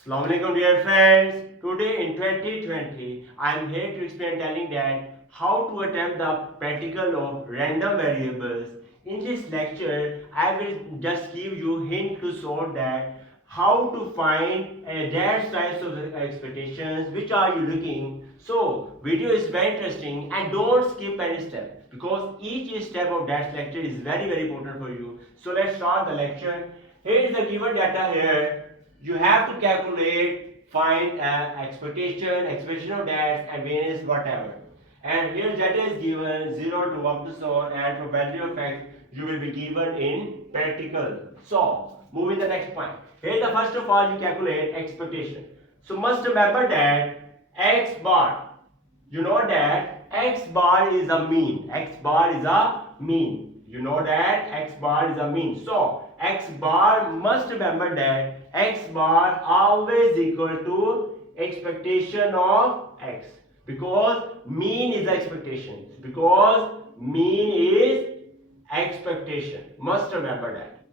Assalamualaikum dear friends. Today in 2020, I am here to explain telling that how to attempt the practical of random variables. In this lecture, I will just give you hint to sort that how to find that size of expectations, which are you looking. So video is very interesting and don't skip any step because each step of that lecture is very important for you. So let's start the lecture. Here is the given data here. You have to calculate, find expectation of dash and variance whatever. And here data is given 0 to up to so on, and probability of x you will be given in practical. So moving the next point. Here the first of all you calculate expectation. So must remember that x bar, you know that x bar is a mean. X bar is a mean. You know that x bar is a mean. So x bar, must remember that x bar always equal to expectation of x, because mean is expectation, because mean is expectation. Must remember that.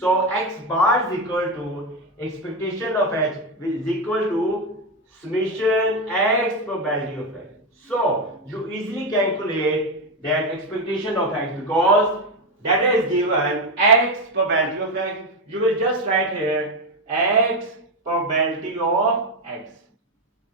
So x bar is equal to expectation of x is equal to summation x probability of x. So you easily calculate that expectation of x, because data is given x probability of x. You will just write here x probability of x.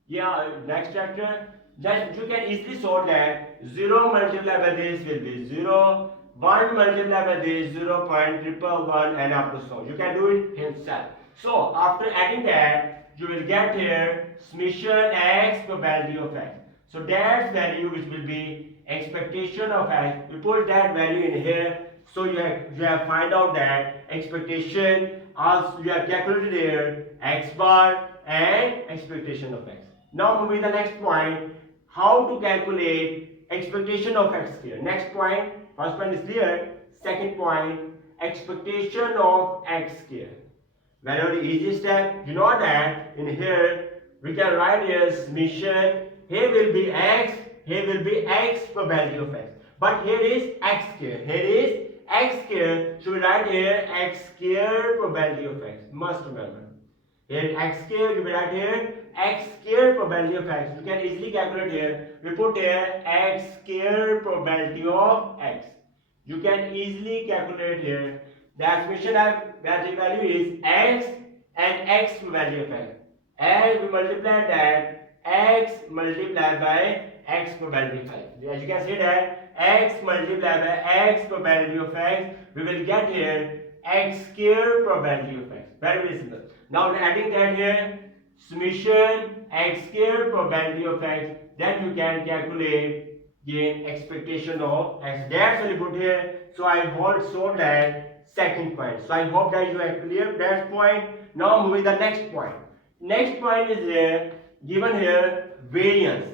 Yeah, next chapter. That you can easily sort that 0 multiplied by this will be 0, 1 multiplied by this 0 0.111 and up to so. You can do it himself. So after adding that, you will get here summation x probability of x. So that value which will be expectation of x, we put that value in here. So you have find out that expectation, also you have calculated here x bar and expectation of x. Now moving to the next point, how to calculate expectation of x here. Next point, first point is clear. Second point, expectation of x here. Very easy step. You know that in here we can write here summation. Here will be x. Here will be x probability of x. But here is x square. Here is x square. So we write here x square probability of x. Must remember. Here x square, you will write here x square probability of x. You can easily calculate here. We put here x square probability of x. You can easily calculate here. The expression of value is x and x probability of x. And we multiply that x multiplied by x probability of x. As you can see that x multiplied by x probability of x, we will get here x square probability of x. Very simple. Now adding that here, summation x square probability of x, then you can calculate the expectation of x. That's what you put here. So I hold so that second point. So I hope that you have clear that point. Now moving the next point. Next point is here, given here variance.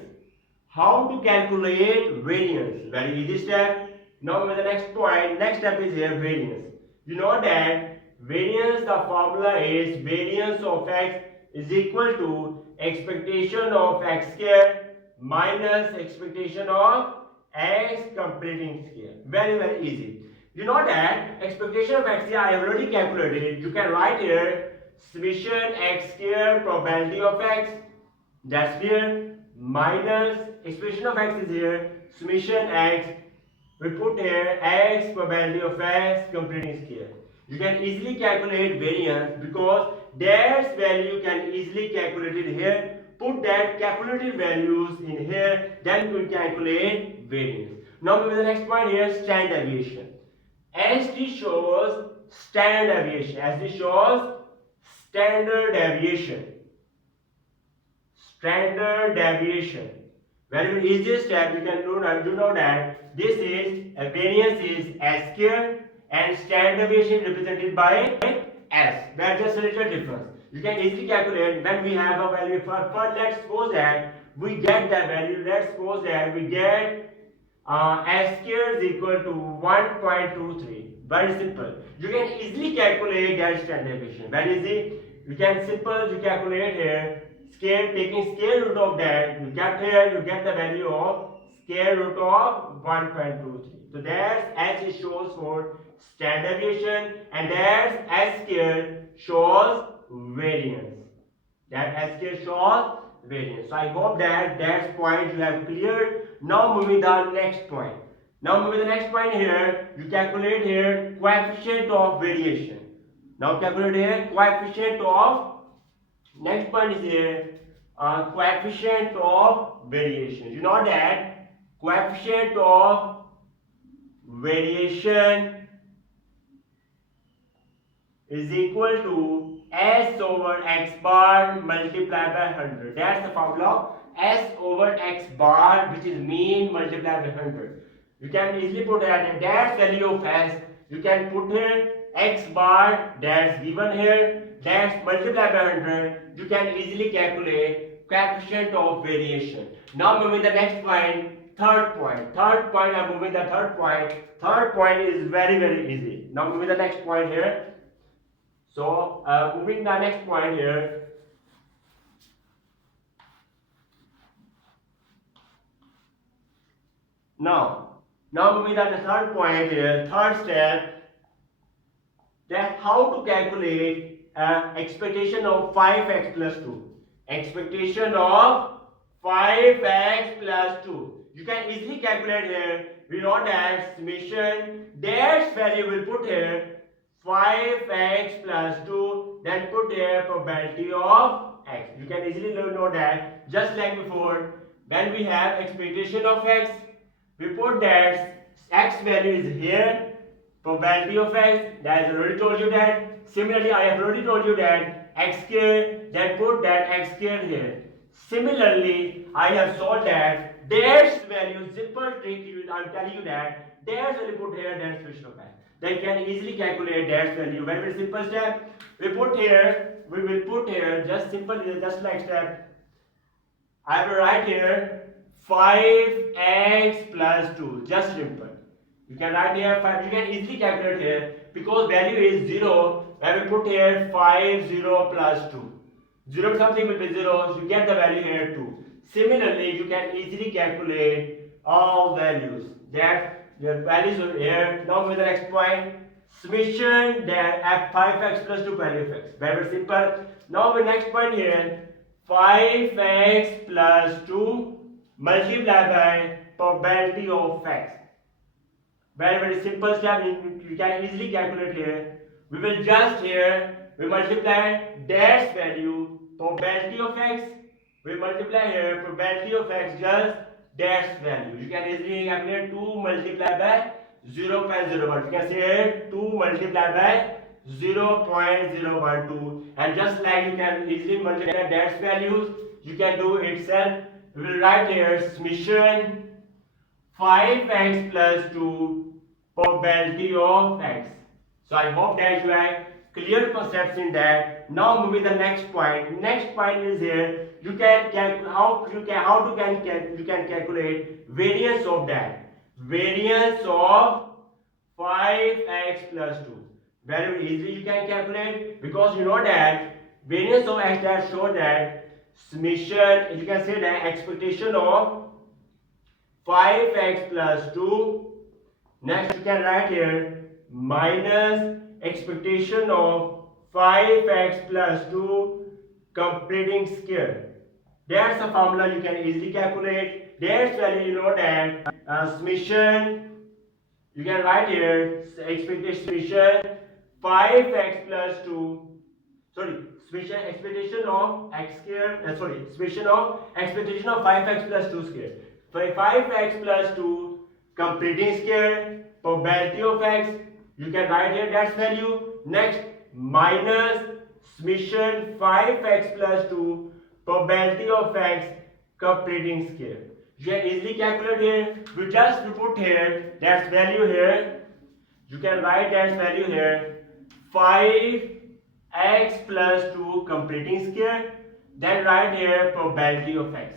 How to calculate variance? Very easy step. Now with the next point, next step is here variance. You know that variance, the formula is variance of x is equal to expectation of x square minus expectation of x completing square. Very easy. You know that expectation of x I have already calculated. You can write here summation x square probability of x, that's here, minus expression of x is here, summation x, we put here x probability of x completing square. You can easily calculate variance because that value can easily calculate it here. Put that calculated values in here, then we calculate variance. Now moving to the next point here, standard deviation. As this shows standard deviation, as this shows standard deviation. Standard deviation. Very easy step. You can do know that this is a variance is s square and standard deviation represented by s. That's just a little difference. You can easily calculate when we have a value for let's suppose that we get that value. Let's suppose that we get s square is equal to 1.23. Very simple. You can easily calculate that standard deviation. Very easy. You calculate here. Taking square root of that, you get the value of square root of 1.23. So that's as it shows for standard deviation, and that's s square shows variance. That SK shows variance. So I hope that that point you have cleared. Now moving the next point. Now moving the next point here, you calculate here coefficient of variation. Now calculate here coefficient of, next point is here coefficient of variation. You know that coefficient of variation is equal to S over X bar multiplied by 100. That's the formula. S over X bar, which is mean, multiplied by 100. You can easily put that value of S. You can put here X bar, that's given here, that's multiplied by 100. You can easily calculate coefficient of variation. Now moving the next point. Third point, I'm moving the third point. Third point is very easy. Now moving the next point here. So moving the next point here. Now moving to the third point here, third step, that how to calculate expectation of 5x plus 2. Expectation of 5x plus 2. You can easily calculate here. We know that summation dash value will put here 5x plus 2, then put here probability of x. You can easily know that just like before, when we have expectation of x, we put that x value is here, probability of x, that I already told you that. Similarly, I have already told you that x square, then put that x square here. Similarly, I have solved that dash value, simple trick, I am telling you that dash value put here, then summation of x. Then you can easily calculate dash value. Very simple step. We will put here just simple, just like step. I will write here 5x plus 2, just simple. You can write here 5, you can easily calculate here because value is 0. I will put here 5 0 plus 2. 0 something will be 0, so you get the value here 2. Similarly, you can easily calculate all values. That your values are here. Now with the next point, summation that f 5x plus 2 value of x. Very simple. Now the next point here, 5x plus 2 multiplied by probability of x. Very simple step. You can easily calculate here. We will just here, we multiply dash value, probability of x. We multiply here probability of x, just dash value. You can easily calculate 2 multiplied by 0.01. You can say here 2 multiplied by 0.012, and just like you can easily multiply dash values, you can do itself. We will write here summation 5x plus 2 probability of x. So I hope that you have clear concepts in that. Now moving the next point. Next point is here. You can calculate variance of that. Variance of 5x plus 2. Very easily you can calculate because you know that variance of x that show that summation, you can say that expectation of 5x plus 2. Next you can write here minus expectation of 5x plus 2 completing square. That's the formula you can easily calculate. That's value, you know that summation, you can write here expectation 5x plus 2, summation expectation of x square, summation of expectation of 5x plus 2 square. So 5x plus 2 completing square, probability of x, you can write here that's value. Next, minus summation 5x plus 2 probability of x completing square. You can easily calculate here. We just put here that's value here. You can write that value here 5x plus 2 completing square. Then write here probability of x.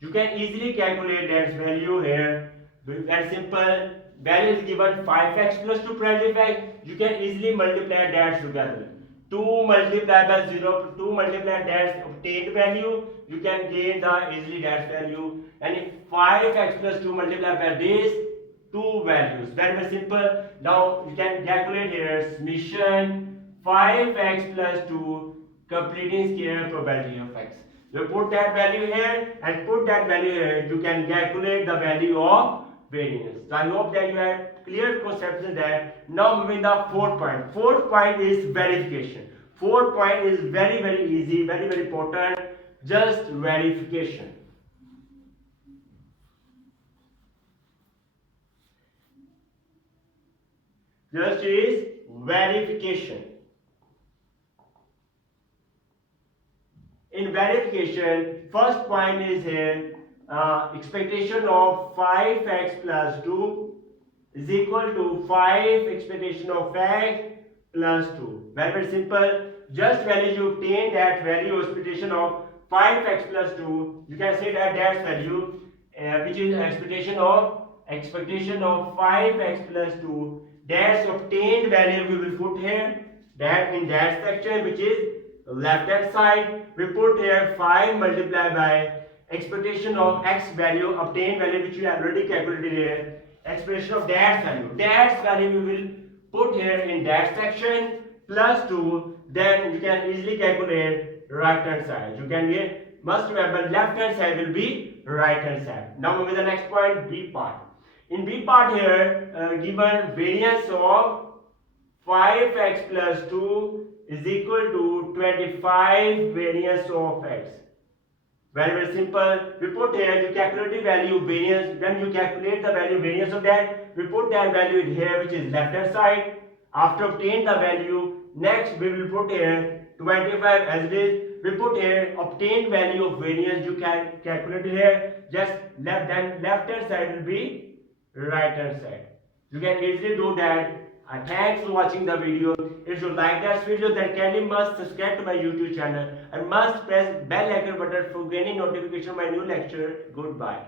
You can easily calculate that value here. Very simple. Value is given 5x plus 2 probability of x. You can easily multiply that together. 2 multiplied by 0, 2 multiplied that obtained value, you can gain the easily that value. And if 5x plus 2 multiplied by this, 2 values. Very simple. Now you can calculate here summation 5x plus 2 completing square probability of x. You put that value here and put that value here, you can calculate the value of variance. So I hope that you have clear conception there. Now moving the fourth point. Fourth point is verification. Fourth point is very easy, very important. Just verification. Just is verification. In verification, first point is here, expectation of 5x plus 2 is equal to 5 expectation of x plus 2. Very simple. Just when you obtain that value expectation of 5x plus 2, you can say that that's value which is expectation of 5x plus 2. That's obtained value we will put here. That in that section which is left hand side we put here 5 multiplied by expectation of x value, obtained value which we have already calculated here, expression of that value we will put here in that section plus 2. Then you can easily calculate right hand side. You can get, must remember left hand side will be right hand side. Now moving to the next point, B part. In B part here, given variance of 5x plus 2 is equal to 25 variance of x. Very simple. We put here the calculated value variance. When you calculate the value variance of that, we put that value here which is left hand side. After obtain the value, next we will put here 25 as it is. We put here obtained value of variance. You can calculate it here. Just left hand side will be right hand side. You can easily do that. Thanks for watching the video. If you like this video, then kindly must subscribe to my YouTube channel and must press bell icon button for getting notification of my new lecture. Goodbye.